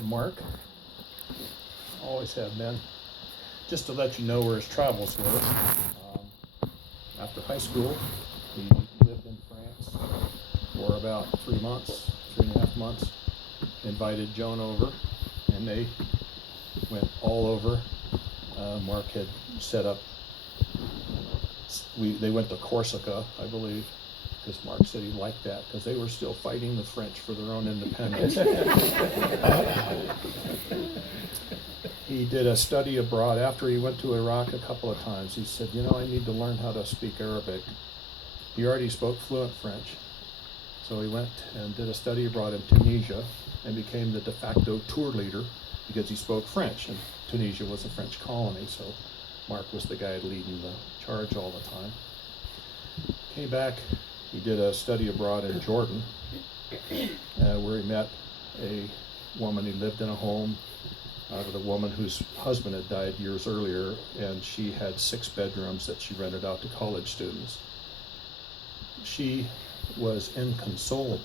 from Mark. Always have been. Just to let you know where his travels were. After high school, he lived in France for about 3.5 months. Invited Joan over, and they went all over. Mark had set up, they went to Corsica, I believe, because Mark said he liked that, because they were still fighting the French for their own independence. He did a study abroad after he went to Iraq a couple of times. He said, I need to learn how to speak Arabic. He already spoke fluent French. So he went and did a study abroad in Tunisia and became the de facto tour leader because he spoke French, and Tunisia was a French colony, so Mark was the guy leading the charge all the time. Came back, he did a study abroad in Jordan, where he met a woman. He lived in a home with a woman whose husband had died years earlier, and she had 6 bedrooms that she rented out to college students. She was inconsolable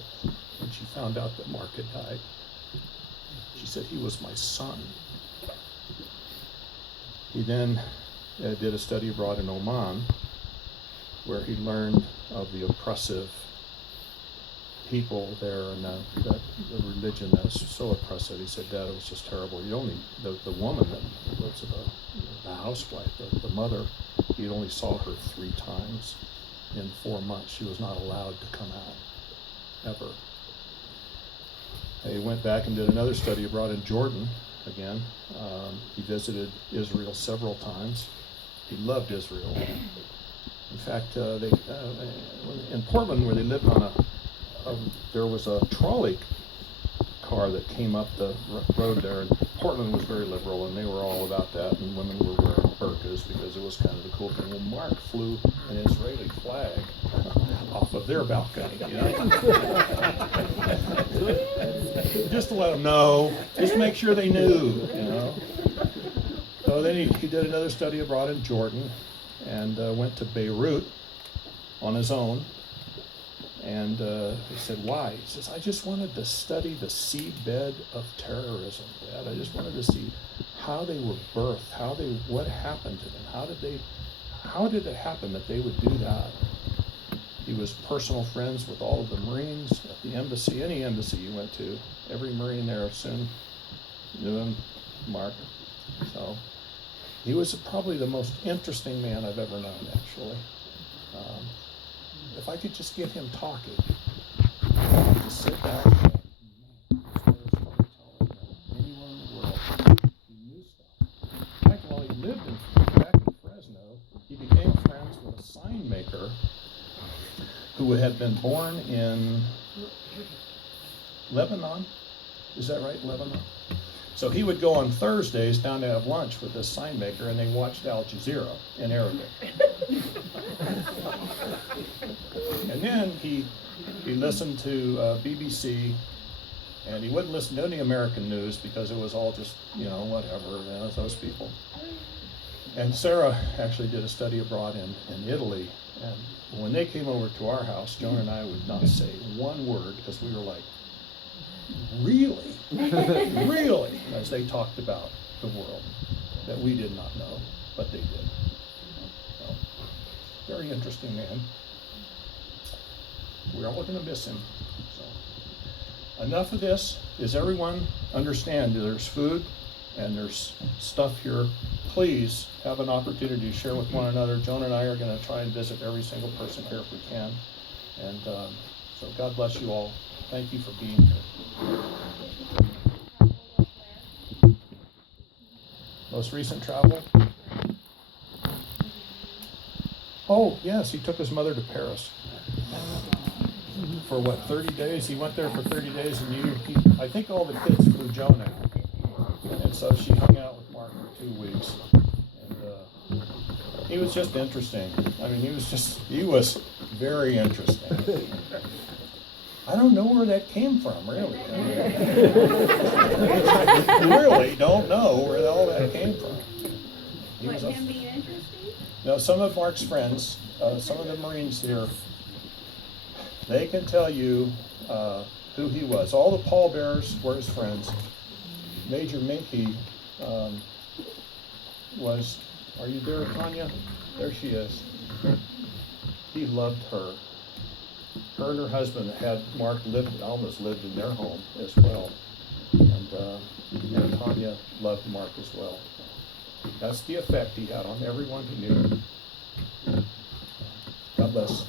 when she found out that Mark had died. She said, he was my son. He then did a study abroad in Oman, where he learned of the oppressive people there and the religion that was so oppressive. He said, Dad, it was just terrible. The woman that was the housewife, the mother, he only saw her 3 times in 4 months. She was not allowed to come out, ever. He went back and did another study abroad in Jordan again. He visited Israel several times. He loved Israel. In fact, in Portland, where they lived on there was a trolley car that came up the road there, and Portland was very liberal, and they were all about that, and women were wearing burqas because it was kind of the cool thing. Well, Mark flew an Israeli flag off of their balcony, just to let them know, just to make sure they knew, So then he did another study abroad in Jordan, and went to Beirut on his own. And he said, why? He says, I just wanted to study the seedbed of terrorism, Dad. I just wanted to see how they were birthed, what happened to them, how did it happen that they would do that? He was personal friends with all of the Marines at the embassy, any embassy you went to. Every Marine there soon knew him, Mark. So he was probably the most interesting man I've ever known, actually. If I could just get him talking, I could just sit back and anyone in the world, he knew stuff. In fact, while he lived back in Fresno, he became friends with a sign maker who had been born in Lebanon. Is that right, Lebanon? So he would go on Thursdays down to have lunch with this sign maker, and they watched Al Jazeera in Arabic. And then he listened to BBC, and he wouldn't listen to any American news because it was all just, whatever, those people. And Sarah actually did a study abroad in Italy, and when they came over to our house, Joan and I would not say one word because we were like, really? Really? As they talked about the world that we did not know, but they did. So, very interesting man. We're all going to miss him. So, enough of this. Does everyone understand there's food and there's stuff here? Please have an opportunity to share with one another. Joan and I are going to try and visit every single person here if we can. And so God bless you all. Thank you for being here. Most recent travel? Oh, yes, he took his mother to Paris. For 30 days? He went there for 30 days, and I think all the kids flew Joan out. And so she hung out with Mark for 2 weeks. And he was just interesting. I mean, he was very interesting. I don't know where that came from, really. I really don't know where all that came from. What can be interesting? Now, some of Mark's friends, some of the Marines here, they can tell you who he was. All the pallbearers were his friends. Major Minky was, are you there, Tanya? There she is. He loved her. Her and her husband had Mark lived, almost lived in their home as well. And Tanya loved Mark as well. That's the effect he had on everyone who knew him. God bless.